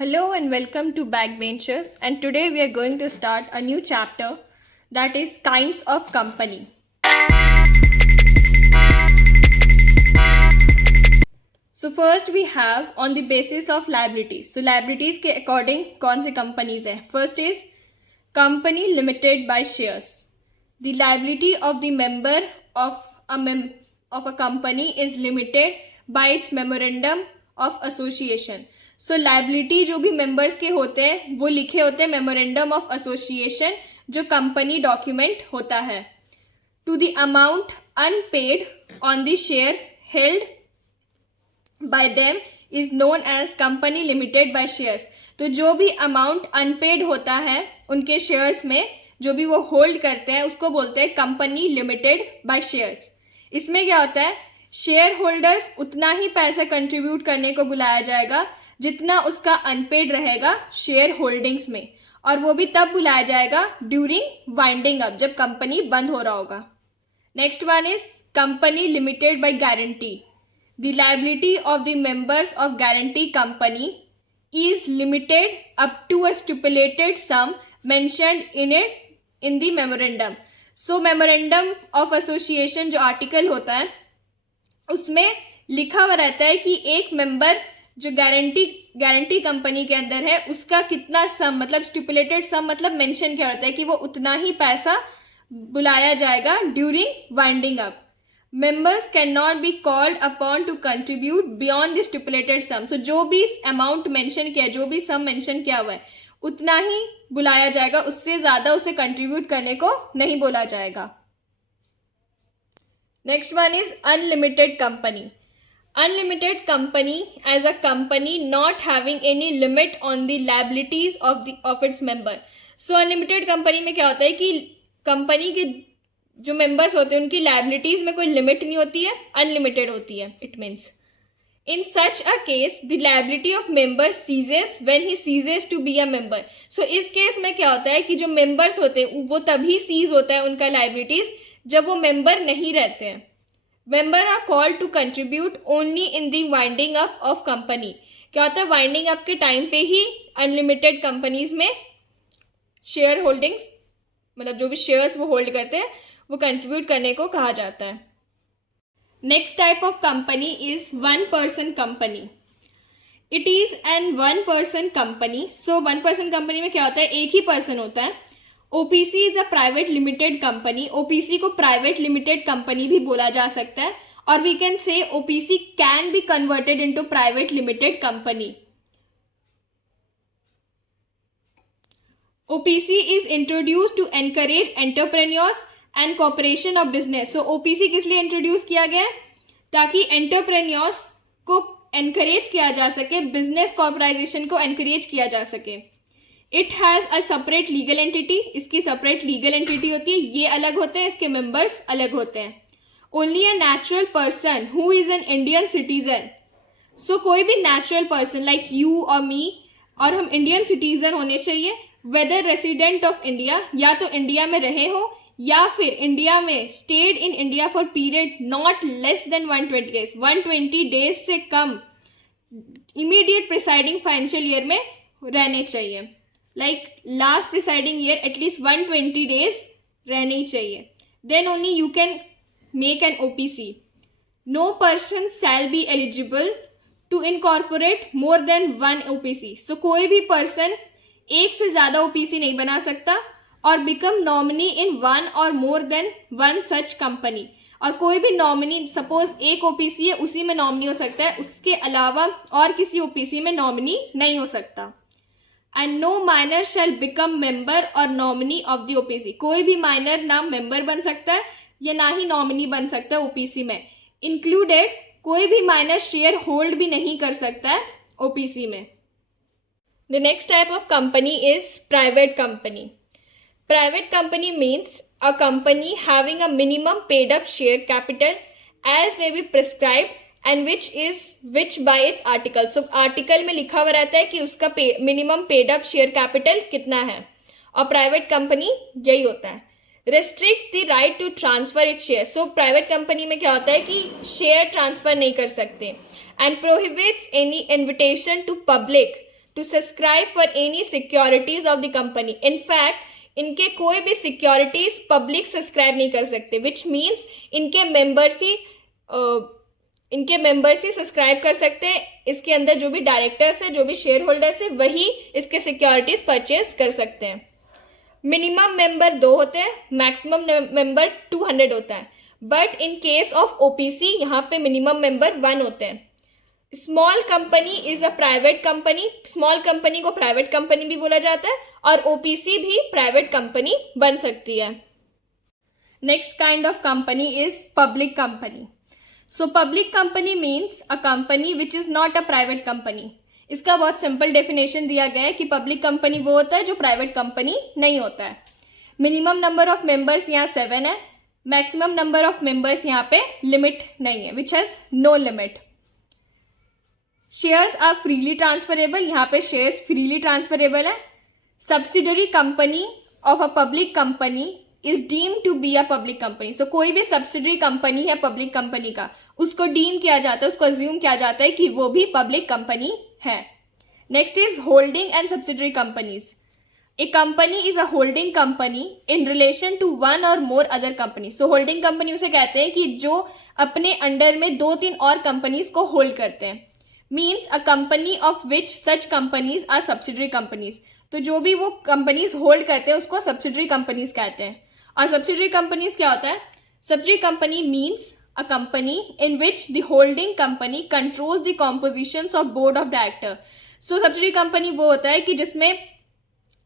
Hello and welcome to Backbenchers, and today we are going to start a new chapter, that is kinds of company. So first we have on the basis of liabilities. So liabilities के according कौन से companies है? First is company limited by shares. The liability of the member of a company is limited by its memorandum of association. So liability जो भी members के होते हैं वो लिखे होते हैं मेमोरेंडम ऑफ एसोसिएशन जो कंपनी डॉक्यूमेंट होता है. To the amount unpaid on the share held by them is known as company limited by shares. तो जो भी अमाउंट अनपेड होता है उनके शेयर्स में जो भी वो होल्ड करते हैं उसको बोलते हैं कंपनी लिमिटेड बाय शेयर्स. इसमें क्या होता है, शेयर होल्डर्स उतना ही पैसा कंट्रीब्यूट करने को बुलाया जाएगा जितना उसका अनपेड रहेगा शेयर होल्डिंग्स में, और वो भी तब बुलाया जाएगा ड्यूरिंग वाइंडिंग अप, जब कंपनी बंद हो रहा होगा. Next one is company limited by guarantee. The liability of the members of guarantee company is limited up to a stipulated sum mentioned in the memorandum. So memorandum of association जो article होता है उसमें लिखा हुआ रहता है कि एक मेंबर जो गारंटी कंपनी के अंदर है उसका कितना सम, मतलब स्टिपुलेटेड सम मतलब मेंशन क्या होता है कि वो उतना ही पैसा बुलाया जाएगा during winding up. Members can not be called upon to contribute beyond the stipulated sum. So जो भी अमाउंट मेंशन किया है, जो भी सम मेंशन किया हुआ है उतना ही बुलाया जाएगा, उससे ज़्यादा उसे कंट्रीब्यूट करने को नहीं बोला जाएगा. Next one is unlimited company. Unlimited company as a company not having any limit on the liabilities of its member. So unlimited company में क्या होता है कि कंपनी के जो मेंबर्स होते हैं उनकी लाइबिलिटीज में कोई लिमिट नहीं होती है, अनलिमिटेड होती है. It means in such a case the liability of member ceases when he ceases to be a member. So इस केस में क्या होता है कि जो मेंबर्स होते हैं वो तभी सीज होता है उनका लाइबिलिटीज जब वो मेंबर नहीं रहते हैं. Member are called to contribute only in the winding up of company. क्या होता है, वाइंडिंग अप के टाइम पे ही अनलिमिटेड कंपनीज में शेयर होल्डिंग्स, मतलब जो भी शेयर्स वो होल्ड करते हैं वो कंट्रीब्यूट करने को कहा जाता है. Next type of company is one person company. It is an one person company. So one person company में क्या होता है, एक ही पर्सन होता है. OPC is a private limited company. OPC को प्राइवेट लिमिटेड कंपनी भी बोला जा सकता है, और we can say OPC can be converted into private limited company. OPC is introduce to encourage entrepreneurs and corporation of business. So OPC किस लिए introduce किया गया है, ताकि एंटरप्रेन्योर्स को एनकरेज किया जा सके, बिजनेस कॉर्पोराइजेशन को एनकरेज किया जा सके. It has a separate legal entity. इसकी सेपरेट लीगल एंटिटी होती है, ये अलग होते हैं, इसके मेंबर्स अलग होते हैं. Only a natural person who is an Indian citizen. So कोई भी नेचुरल पर्सन लाइक यू और मी, और हम इंडियन सिटीजन होने चाहिए, वेदर रेसिडेंट ऑफ इंडिया, या तो इंडिया में रहे हो या फिर इंडिया में stayed in India for period not less than 120 days. 120 days से कम इमीडिएट प्रिसाइडिंग फाइनेंशियल ईयर में रहने चाहिए. Like last preceding year at least 120 days रहने ही चाहिए. Then only you can make an OPC. No person shall be eligible to incorporate more than one OPC. So कोई भी पर्सन एक से ज़्यादा ओपीसी नहीं बना सकता और become nominee in one or more than one such company. और कोई भी नॉमिनी, सपोज एक ओपीसी है उसी में नॉमिनी हो सकता है, उसके अलावा और किसी ओपीसी में नॉमिनी नहीं हो सकता. And no minor shall become member or nominee of the OPC. कोई भी माइनर ना मेंबर बन सकता है या ना ही नॉमिनी बन सकता है ओपीसी में. इंक्लूडेड कोई भी माइनर शेयर होल्ड भी नहीं कर सकता है ओपीसी में. The next type of company is private company. Private company means a company having a minimum paid up share capital as may be prescribed and which by its article. So article में लिखा हुआ रहता है कि उसका minimum paid up share capital कितना है, और प्राइवेट कंपनी यही होता है. restricts the right to transfer its shares. So private company में क्या होता है कि शेयर ट्रांसफर नहीं कर सकते. and prohibits any invitation to public to subscribe for any securities of the company. In fact, इनके कोई भी सिक्योरिटीज पब्लिक सब्सक्राइब नहीं कर सकते, विच मीन्स इनके मेंबर्स ही सब्सक्राइब कर सकते हैं. इसके अंदर जो भी डायरेक्टर्स हैं, जो भी शेयर होल्डर्स हैं, वही इसके सिक्योरिटीज परचेज कर सकते हैं. मिनिमम मेंबर 2 होते हैं, मैक्सिमम मेंबर 200 होता है. But in case of OPC यहाँ पे मिनिमम मेंबर 1 होते हैं. Small company is a private company. Small company को प्राइवेट कंपनी भी बोला जाता है और ओपीसी भी प्राइवेट कंपनी बन सकती है. Next kind of company is public company. So public company means a company which is not a private company. इसका बहुत सिंपल डेफिनेशन दिया गया है कि पब्लिक कंपनी वो होता है जो प्राइवेट कंपनी नहीं होता है. मिनिमम नंबर ऑफ मेंबर्स यहाँ 7 है. मैक्सिमम नंबर ऑफ मेंबर्स यहाँ पे लिमिट नहीं है, which has no limit. Shares are freely transferable. यहाँ पे शेयर्स फ्रीली ट्रांसफरेबल है. Subsidiary company of a public company is deem to be a public company. So कोई भी सब्सिडरी कंपनी है पब्लिक कंपनी का, उसको डीम किया जाता है, उसको अज्यूम किया जाता है कि वो भी पब्लिक कंपनी है. Next is holding and subsidiary companies. A company is a holding company in relation to one or more other company. So holding company उसे कहते हैं कि जो अपने अंडर में 2-3 और कंपनीज को होल्ड करते हैं. Means a company of which such companies are subsidiary companies. तो जो भी वो कंपनीज होल्ड करते हैं उसको सब्सिडरी कंपनीज कहते हैं. और सब्सिडरी कंपनीज क्या होता है? Subsidiary company means a company in which the holding company controls the compositions of board of director. So subsidiary company वो होता है कि जिसमें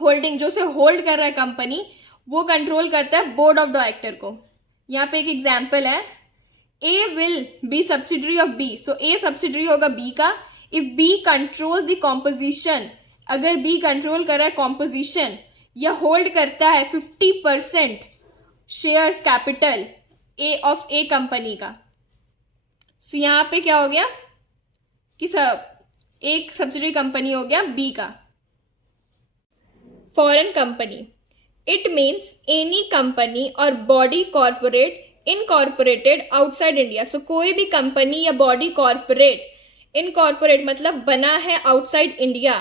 होल्डिंग, जो से होल्ड कर रहा है कंपनी, वो कंट्रोल करता है बोर्ड ऑफ डायरेक्टर को. यहाँ पे एक एग्जाम्पल है, A will be subsidiary of B. So A subsidiary होगा B का. If B controls the composition, अगर B कंट्रोल कर रहा है कॉम्पोजिशन या होल्ड करता है 50% shares capital A of A company का. सो यहाँ पे क्या हो गया कि एक सब्सिडरी कंपनी हो गया B का. Foreign company. It means any company और body corporate incorporated outside India. So कोई भी कंपनी या बॉडी कॉर्पोरेट, इनकॉर्पोरेट मतलब बना है आउटसाइड इंडिया,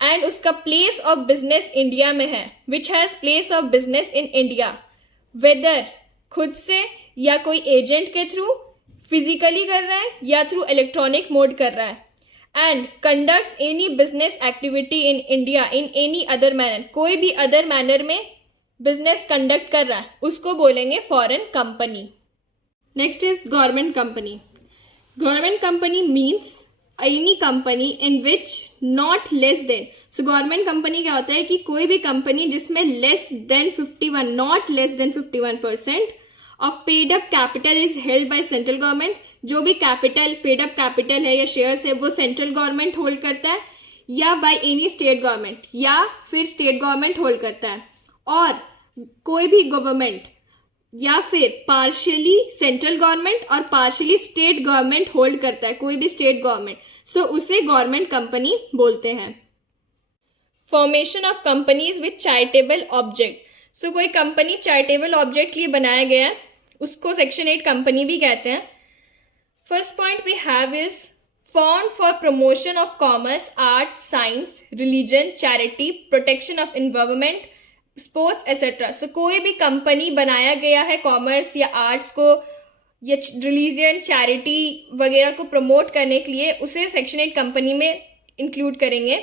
एंड उसका प्लेस ऑफ बिजनेस इंडिया में है, which has place of business in India, whether खुद से या कोई एजेंट के थ्रू फिजिकली कर रहा है या थ्रू इलेक्ट्रॉनिक मोड कर रहा है, and conducts any business activity in India in any other manner. कोई भी अदर मैनर में बिजनेस कंडक्ट कर रहा है, उसको बोलेंगे foreign company. Next is government company. Government company means any company in which not less then. So government company क्या होता है कि कोई भी कंपनी जिसमें less than 51, not less then 51% of paid up capital is held by central government. जो भी capital, paid up capital है या शेयर्स है, वो सेंट्रल गवर्नमेंट होल्ड करता है या बाय एनी स्टेट गवर्नमेंट, या फिर स्टेट गवर्नमेंट होल्ड करता है. और कोई भी गवर्नमेंट या फिर पार्शियली सेंट्रल गवर्नमेंट और पार्शियली स्टेट गवर्नमेंट होल्ड करता है, कोई भी स्टेट गवर्नमेंट, सो उसे गवर्नमेंट कंपनी बोलते हैं. Formation of companies with charitable object. So कोई कंपनी चैरिटेबल ऑब्जेक्ट के लिए बनाया गया है, उसको सेक्शन 8 कंपनी भी कहते हैं. First point we have is form for promotion of commerce, art, science, religion, charity, protection of environment, sports etcetera. So कोई भी कंपनी बनाया गया है कॉमर्स या आर्ट्स को या रिलीजन, चैरिटी वगैरह को प्रमोट करने के लिए, उसे सेक्शन 8 कंपनी में इंक्लूड करेंगे.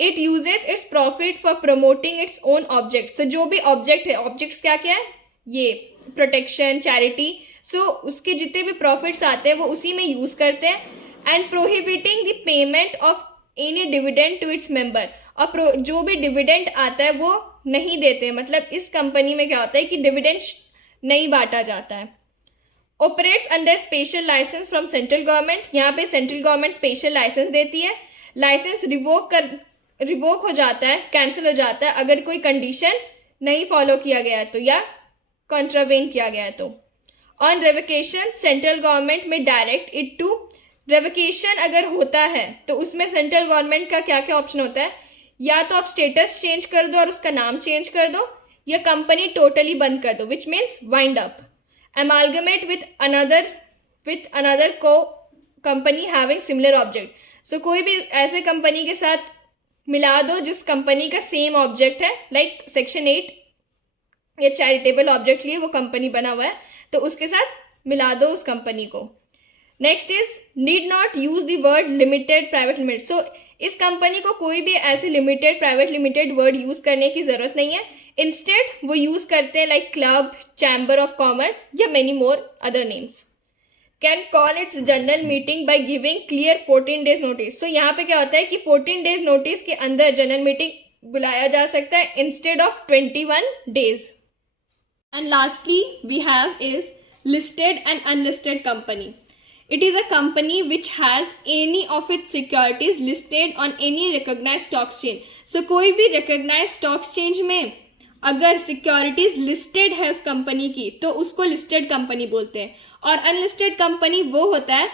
It uses its profit for promoting its own objects. तो जो भी ऑब्जेक्ट है, ऑब्जेक्ट्स क्या क्या है, ये प्रोटेक्शन, चैरिटी, सो उसके जितने भी प्रॉफिट्स आते हैं वो उसी में यूज़ करते हैं. And prohibiting the payment of any dividend to its member. और जो भी डिविडेंड आता है वो नहीं देते, मतलब इस कंपनी में क्या होता है कि डिविडेंड नहीं बांटा जाता है. Operates under special licence from central government. यहाँ पे सेंट्रल गवर्नमेंट स्पेशल लाइसेंस देती है. लाइसेंस रिवोक हो जाता है, कैंसिल हो जाता है अगर कोई कंडीशन नहीं फॉलो किया गया है तो, या कॉन्ट्रावेन किया गया है तो. ऑन रेवोकेशन सेंट्रल गवर्नमेंट में डायरेक्ट इट टू. रेवोकेशन अगर होता है तो उसमें सेंट्रल गवर्नमेंट का क्या क्या ऑप्शन होता है, या तो आप स्टेटस चेंज कर दो और उसका नाम चेंज कर दो, या कंपनी टोटली बंद कर दो, which means wind up. Amalgamate with another को company having similar object. So कोई भी ऐसे कंपनी के साथ मिला दो जिस कंपनी का सेम ऑब्जेक्ट है, लाइक सेक्शन 8 या चैरिटेबल ऑब्जेक्ट लिए वो कंपनी बना हुआ है, तो उसके साथ मिला दो उस कंपनी को. Next is need not use the word limited private limited. So इस कंपनी को कोई भी ऐसे limited private limited word use करने की जरूरत नहीं है. इंस्टेड वो यूज करते हैं like club, chamber of commerce या many more other names. Can call its general meeting by giving clear 14 days notice. So यहाँ पे क्या होता है कि 14 days नोटिस के अंदर जनरल मीटिंग बुलाया जा सकता है instead of 21 days. And lastly, we have is listed and unlisted company. It is a company which has any of its securities listed on any recognized stock exchange. So कोई भी recognized stock exchange में अगर securities listed है उस company की तो उसको listed company बोलते हैं. और अनलिस्टेड कंपनी वो होता है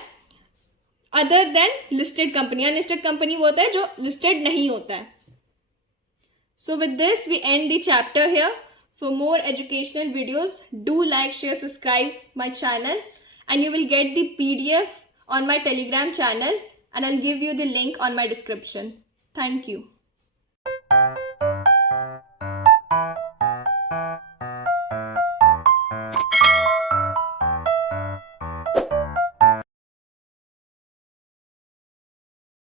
other than listed company. Unlisted company वो होता है जो लिस्टेड नहीं होता है. So with this we end the chapter here. For more educational videos, do like, share, subscribe my channel, and you will get the PDF on my Telegram channel, and I'll give you the link on my description. Thank you.